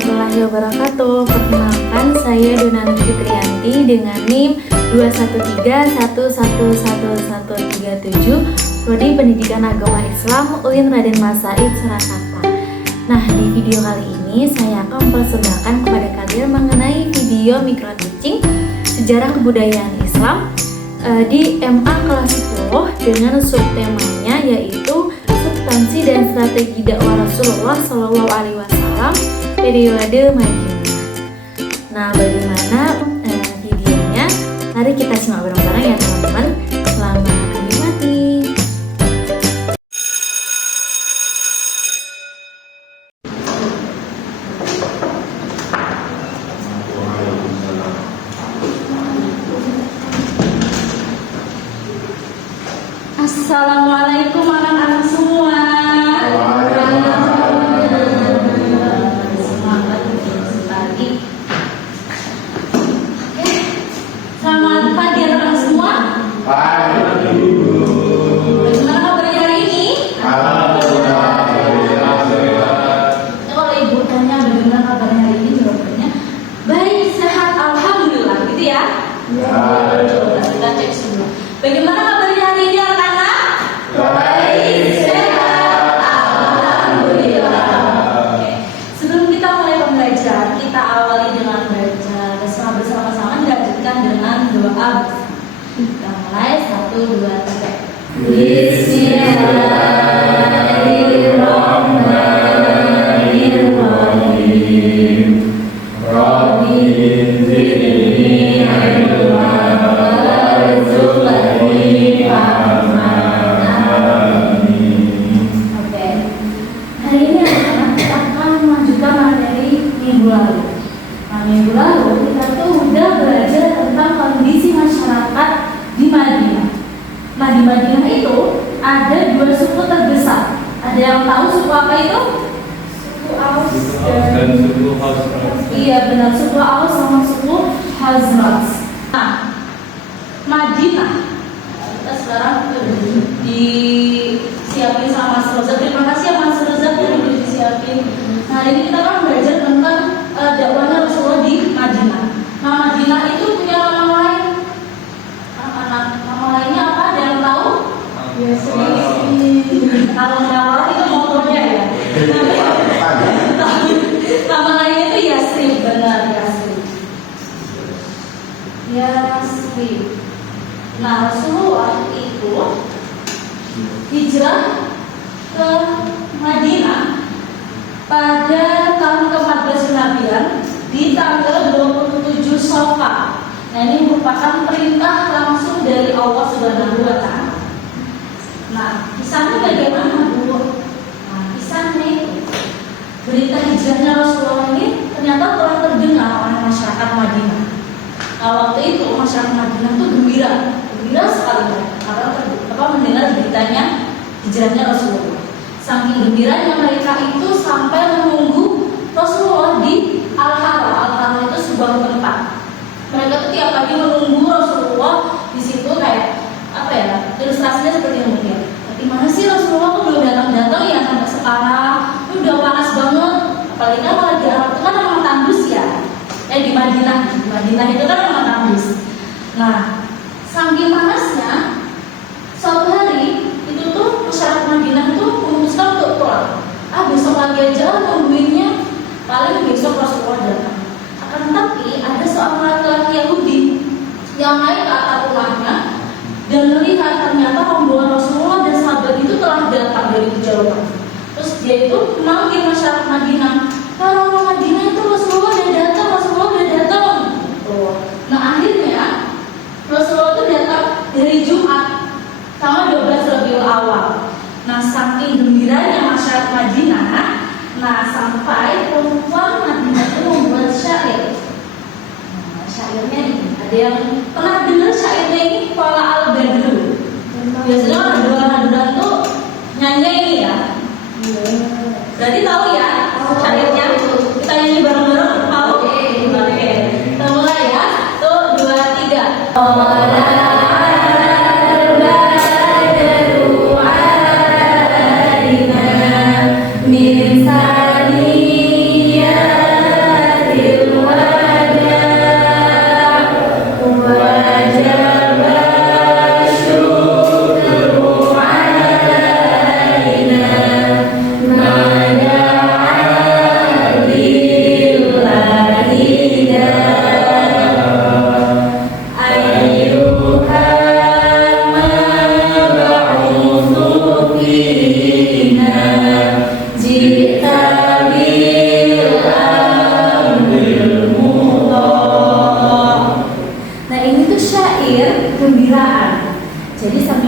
warahmatullahi wabarakatuh. Perkenalkan, saya Donanti Fitriyanti dengan NIM 213111137, Prodi Pendidikan Agama Islam UIN Raden Mas Said Surakarta. Nah, di video kali ini saya akan mempersembahkan kepada kalian mengenai video micro teaching sejarah kebudayaan Islam di MA kelas 10 dengan subtemanya yaitu substansi dan strategi dakwah Rasulullah Shallallahu Alaihi Wasallam periode Madinah. Nah, bagaimana videonya? Mari kita simak bareng-bareng ya teman-teman. Selamat menikmati. Assalamualaikum anak-anak semua. Semangat pagi. Selamat pagi anak-anak semua. Pagi. Bagaimana kabarnya hari ini? Kalau ibu tanya bagaimana kabarnya hari ini, jawabannya baik, sehat, alhamdulillah, gitu ya. Coba kita cek semua. Bagaimana kabarnya hari ini anak-anak? Baik, sehat, alhamdulillah. Oke. Sebelum kita mulai pembelajaran, kita awali dengan baca basmalah bersama-sama, dilanjutkan dengan doa. Kita mulai 1, 2, 3. Bismillahirrahmanirrahim. Rabbi zidni ilma warzuqni fahman. Oke. Hari ini anak-anak kita akan melanjutkan materi minggu lalu. Nah, minggu lalu kita tuh udah belajar tentang kondisi masyarakat di Madinah. Nah, di Madinah itu ada 2 suku terbesar. Ada yang tahu suku apa itu? Suku Aus Dan suku Khazraj. Iya benar, suku Aus sama suku Khazraj. Nah, Madinah kita sekarang disiapin sama Mas Rozak. Terima kasih ya Mas Rozak yang udah disiapin. Nah, hari ini kita akan belajar tentang dakwahnya Rasulullah di Madinah. Nah, Madinah itu punya nama lain. Anak-anak, nama lainnya apa? Ada yang tahu? Kalau nama itu motornya ya. Nama lainnya itu Yasrib, benar, Yasrib. Yasrib. Nah, Rasulullah itu hijrah ke Madinah pada tahun ke-14 Kenabian di tanggal 27 Syawal. Nah, ini merupakan perintah langsung dari Allah Subhanahu wa Ta'ala. Nah, kisahnya bagaimana, Bu? Nah, kisahnya itu berita hijrahnya Rasulullah ini ternyata telah terdengar oleh masyarakat Madinah. Nah, waktu itu masyarakat Madinah itu gembira sekali karena mendengar beritanya hijrahnya Rasulullah. Saking gembiranya mereka itu sampai menunggu Rasulullah di Al-Hara. Al-Hara itu sebuah tempat. Mereka tuh tiap pagi menunggu Rasulullah di situ, kayak apa ya? Ilustrasinya seperti yang mungkin. Di mana sih Rasulullah kok belum datang ya sampai sekarang? Ini udah panas banget. Apalagi kan kalau di Arab itu kan memang tandus ya. Di Madinah itu kan memang tandus. Nah, saking panasnya, suatu hari itu tuh masyarakat Madinah itu memutuskan untuk pulang. Besok lagi aja nungguinnya, paling besok Rasulullah datang. Akan tetapi ada seorang laki-laki Yahudi yang naik ke atap rumahnya dan melihat ternyata rombongan Rasulullah dan sahabat itu telah datang dari kejauhan. Terus dia itu memanggil masyarakat Madinah, orang Madinah itu Rasulullah udah datang. Nah, akhirnya Rasulullah itu datang dari Jumat tanggal 12 Rabiul Awal. Nah, saking gembiranya masyarakat Madinah, sampai perempuan Madinah itu membuat syair. Nah, syairnya ini, ada yang pernah dengar syairnya ini? Fala al-Badru. Biasanya orang-orang tuh nyanyi ini ya. Berarti tahu ya syairnya? Kita nyanyi bareng-bareng, tahu? Oke. Kita mulai ya. 1, 2, 3. Min saniyati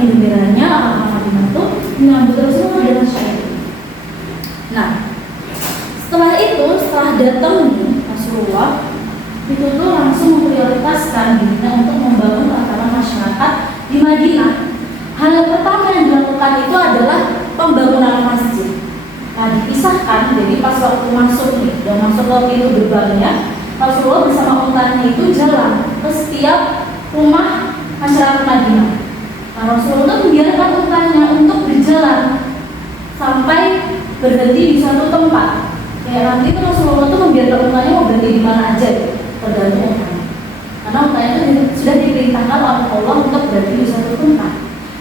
saking gembiranya orang-orang Madinah itu menyambut Rasulullah dengan syair. Nah, setelah itu, setelah datang Rasulullah, itu tuh langsung memprioritaskan dirinya untuk membangun tatanan masyarakat di Madinah. Hal yang pertama yang dilakukan itu adalah pembangunan masjid. Nah, dipisahkan, jadi pas waktu masuk nih, dan masuk ke pintu gerbangnya, Rasulullah bersama umatnya itu jalan ke setiap rumah masyarakat Madinah. Nah, Rasulullah membiarkan umatnya untuk berjalan sampai berhenti di suatu tempat. Kayak nanti itu Rasulullah itu membiarkan umatnya mau berhenti di mana aja, tergantung umatnya. Karena umatnya itu sudah diperintahkan oleh Allah untuk berhenti di suatu tempat.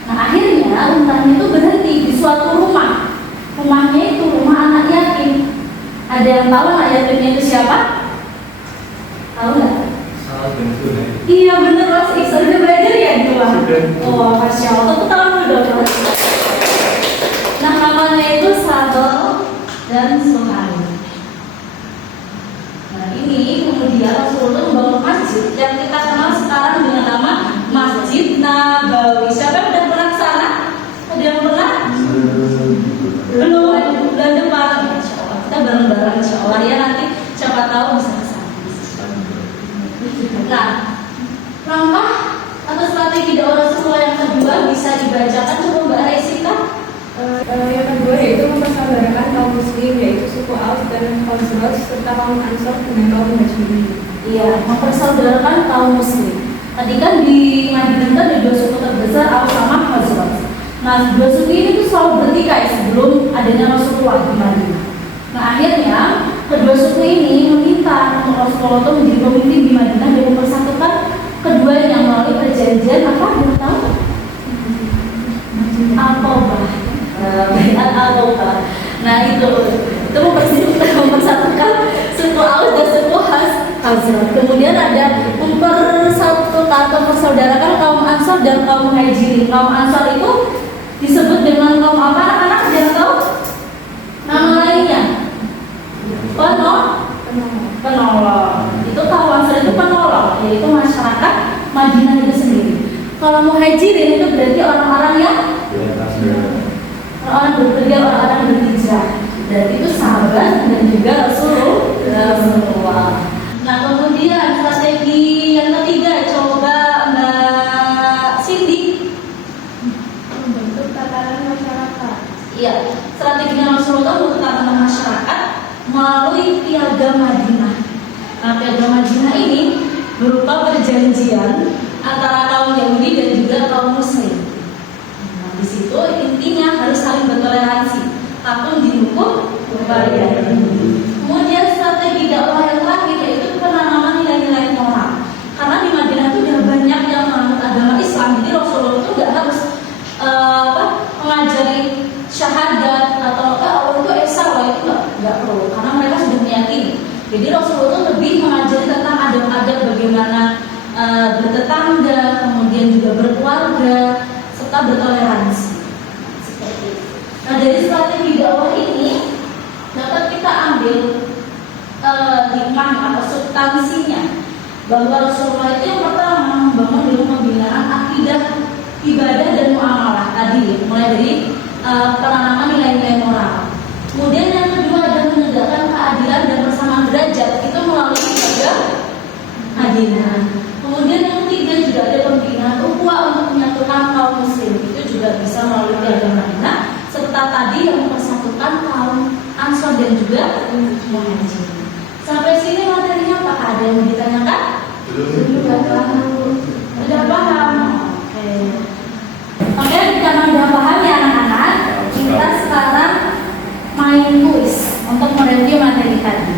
Nah, akhirnya umatnya itu berhenti di suatu rumah. Rumahnya itu rumah anak yatim. Ada yang tahu anak yatimnya itu siapa? Tahu nggak? Salah bentuk. Iya bener Mas Iksan, udah belajar ya di luar? Sudah. Oh, Masya Allah, aku tahu dong. Nah, namanya itu Sabel dan Suhail. Nah, ini kemudian Rasulullah membangun masjid yang kita kenal sekarang dengan nama Masjid Nabawi. Siapa yang udah pernah ke sana? Ada yang pernah? Belum, bulan depan. Insya Allah. Kita bareng-bareng Insya Allah ya, nanti siapa tahu bisa ke sana. Nah, langkah atau strategi dakwah Rasulullah yang kedua bisa dibacakan, coba Mbak Raisika. Yang kedua yaitu mempersaudarakan kaum muslim, yaitu suku Aus dan Khazraj serta kaum Ansor dengan kaum Muhajirin. Iya, mempersaudarakan kaum muslim. Tadi kan di Madinah ada dua suku terbesar, Aus sama Khazraj. Nah, dua suku ini tuh selalu bertikai sebelum adanya Rasulullah di Madinah. Nah, akhirnya kedua suku ini meminta Rasulullah itu menjadi pemimpin di Madinah dan mempersatukan keduanya melalui perjanjian apa? Belum tahu? Al-Taubah. Al-Taubah. Nah, itu mempersatukan suku Aus dan suku Khazraj. Kemudian ada mempersatukan atau mempersaudarakan kaum Ansor dan kaum Muhajirin. Kaum Ansor itu disebut dengan kaum apa? Anak-anak ada yang tahu? Nama lainnya? Penolong. Itu kaum Ansor itu penolong, yaitu masyarakat Madinah itu sendiri. Kalau Muhajirin itu berarti orang-orang yang orang bekerja, orang-orang berhijrah. Berarti itu sahabat dan juga Rasulullah. Nah, kemudian strategi yang ketiga, coba Mbak Cindy. Membentuk tatanan masyarakat. Iya, strateginya Rasulullah untuk tatanan masyarakat melalui Piagam Madinah. Nah, Piagam Madinah ini berupa perjanjian antara kaum Yahudi dan juga kaum Muslim. Nah, di situ intinya harus saling bertoleransi, takun dihukum berbalik. Kemudian strategi dakwah yang terakhir yaitu penanaman nilai-nilai moral. Karena di Madinah itu sudah banyak yang menganut agama Islam, jadi Rasulullah itu nggak harus mengajari syahadat atau Allah itu esa, itu nggak perlu, karena mereka sudah meyakini. Jadi Rasulullah itu lebih mengajari tentang adab-adab bagaimana bertetangga, kemudian juga berkeluarga, serta bertoleransi. Seperti itu. Nah, dari strategi dakwah ini dapat kita ambil hikmah atau substansinya, bahwa Rasulullah itu yang pertama membangun ilmu pembinaan akidah, ibadah dan muamalah tadi, mulai dari penanaman nilai-nilai moral. Kemudian yang kedua adalah menegakkan keadilan dan persamaan derajat, itu melalui Piagam Madinah. Kemudian yang ketiga juga ada pembinaan ukhuwah untuk menyatukan kaum muslim, itu juga bisa melalui Piagam Madinah, serta tadi yang mempersatukan kaum Ansor dan juga Muhajirin. Sampai sini materinya apakah ada yang ditanyakan? Sudah paham? Oke, karena sudah paham ya anak-anak, kita sekarang main kuis untuk mereview materi tadi.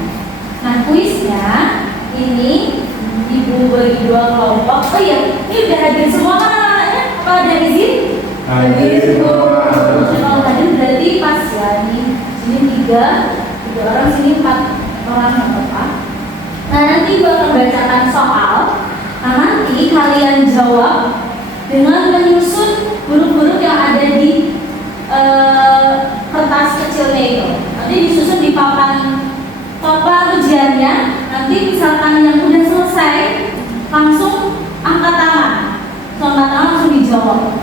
Nah, kuisnya ini Ibu bagi dua kelompok. Oh iya, ini udah hadir semua kan anak-anaknya? Apa ada izin? Hadir semua. Kalau hadir berarti pas ya. Ini tiga orang, sini 4 orang apa? Nah, nanti Ibu akan bacakan soal. Nah, nanti kalian jawab dengan menyusun huruf-huruf yang ada di kertas kecilnya itu. Nanti disusun di papan ujiannya. Nanti misalkan yang udah selesai langsung angkat tangan, langsung dijawab.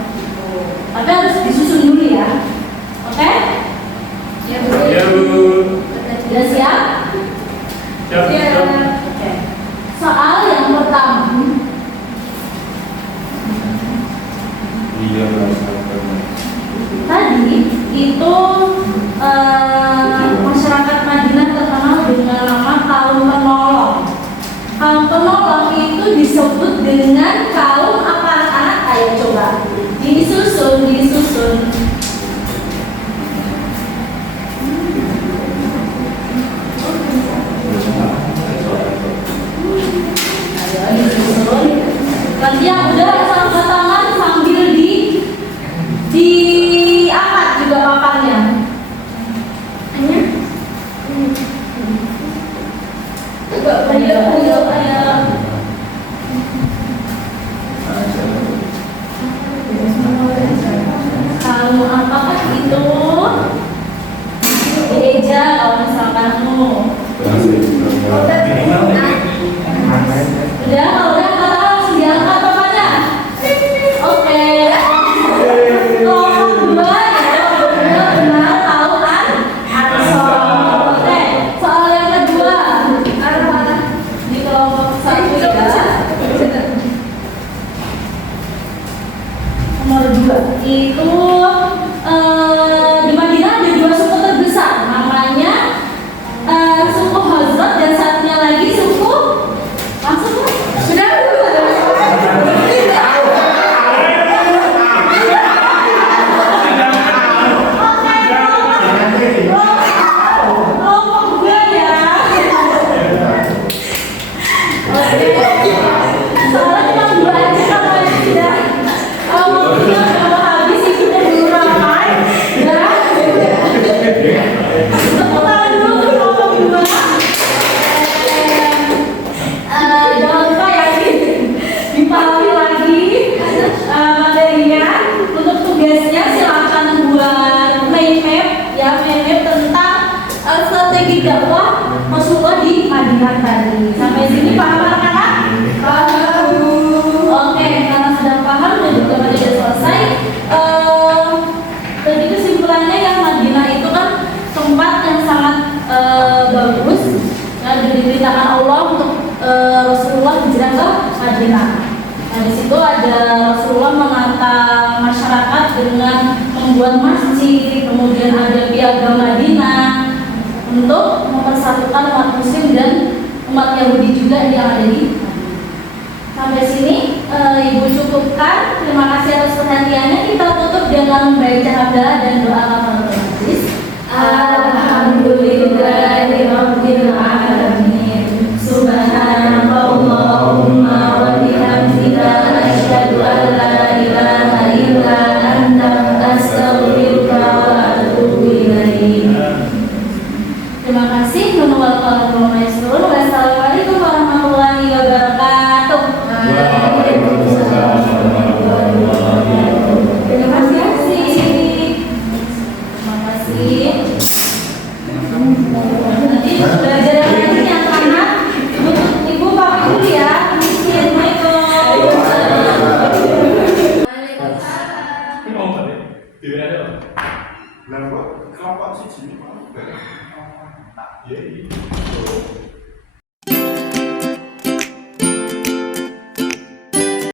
penolong itu disebut dengan kaum apa anak-anak? Ayo coba disusun. Ayo disusun. Nanti yang udah angkat tangan sambil diangkat juga papannya. Ayo. Kamu apakah itu? Gereja kalau misalkan kamu. Udah, kalau udah kata langsung diangkat papannya. Oke. Kelompok dua ya, benar tahu kan? Ansor. Oke, soal yang kedua. Di kelompok satu ya. Nomor 2 itu di Madinah ada 2 suku terbesar, namanya suku Khazraj dan satunya lagi suku langsung sudah kelompok 2 ya. Oke. Soalnya cuma 2 aja kalau yang sudah waktunya udah habis itu udah diurangkan ya. Tepuk tangan dulu untuk kelompok 2. Jangan lupa ya dipahami lagi materinya. Untuk tugasnya silakan buat mind map tentang strategi dakwah Rasulullah di Madinah tadi. Sampai sini paham anak-anak? Paham. Oke, karena sudah paham dan juga sudah selesai. Jadi kesimpulannya yang Madinah itu kan tempat yang sangat bagus yang diberitakan Allah untuk Rasulullah hijrah ke Madinah. Nah di situ ada Rasulullah menata masyarakat dengan membuat masjid, kemudian ada piagam Madinah untuk mempersatukan umat Muslim dan umat Yahudi juga yang ada di Madinah. Sampai sini Ibu cukupkan. Terima kasih atas perhatiannya. Kita tutup dengan baca hamdalah dan doa kafaratul majlis. Alhamdulillahirabbil alamin. Subhanakallahumma wa bihamdika asyhadu an la ilaha illa anta astaghfiruka wa atubu ilaik. Terima kasih. Wassalamualaikum warahmatullahi wabarakatuh. Terima kasih. Nanti belajar yang lain yang mana untuk Ibu pamit dulu ya. Kelompok siji. Ya,